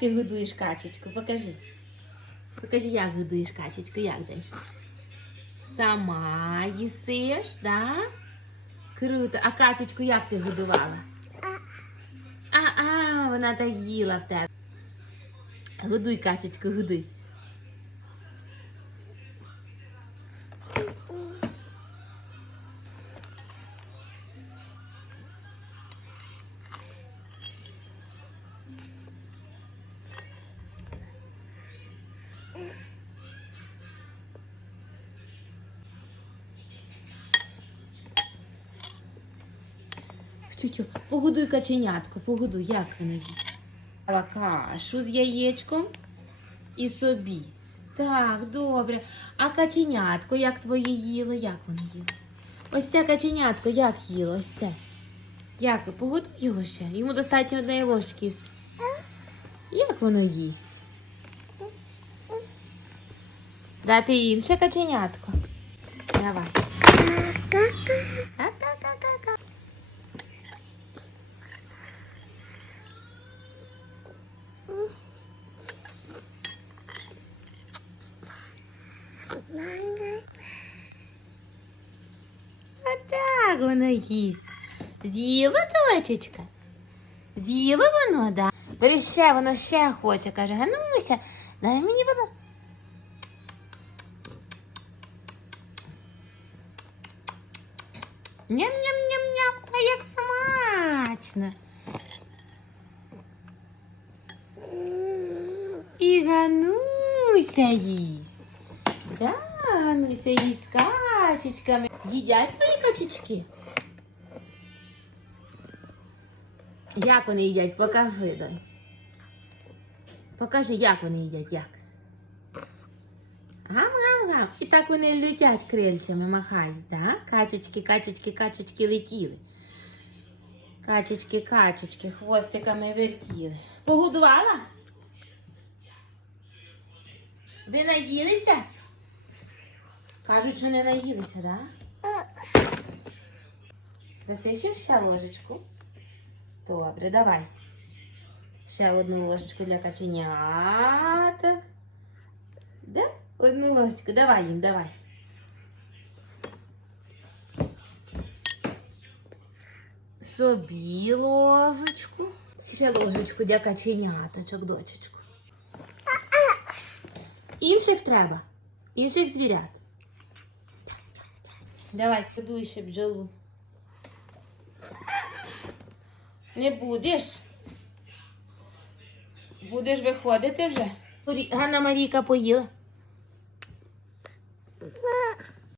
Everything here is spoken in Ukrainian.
Ти годуєш качечку? Покажи. Покажи, як годуєш качечку, як дай. Сама їсиш, да? Круто. А качечку як ти годувала? А, а, вона та їла в тебе. Годуй, качечку, годуй. Чучу, погодуй каченятко, погодуй, як воно їсть. Кашу з яєчком і собі. Так, добре. А каченятко, як твоє їло, як воно їло? Ось це каченятко, як їло? Ось це. Як? Погодуй його ще. Йому достатньо однієї ложки і все. Як воно їсть? Дати інше каченятко. Давай. Ка-ка-ка-ка. Отак воно їсть. З'їло дочечка? З'їло воно, да? Бери ще, воно ще хоче. Каже, Гануся, дай мені воно. Ням-ням-ням-ням, а як смачно. І Гануся їсть. Да, Гануся їсть з качечками. Їдять твої качечки? Як вони їдять? Покажи, дай. Покажи, як вони їдять, як. Гам-гам-гам. І так вони летять крильцями, махають, так? Качечки, качечки, качечки летіли. Качечки, качечки, хвостиками вертіли. Погодувала? Ви наїлися? Кажуть, що не наїлися, так? Ще ще ложечку? Добре, давай. Ще одну ложечку для каченяток. Да? Одну ложечку. Давай їм, давай. Собі ложечку. Ще ложечку для каченяточок, дочечку. Інших треба. Інших звірят. Давай, подуй ще бджолу. Не будеш? Будеш виходити вже? Ганна Марійка поїла.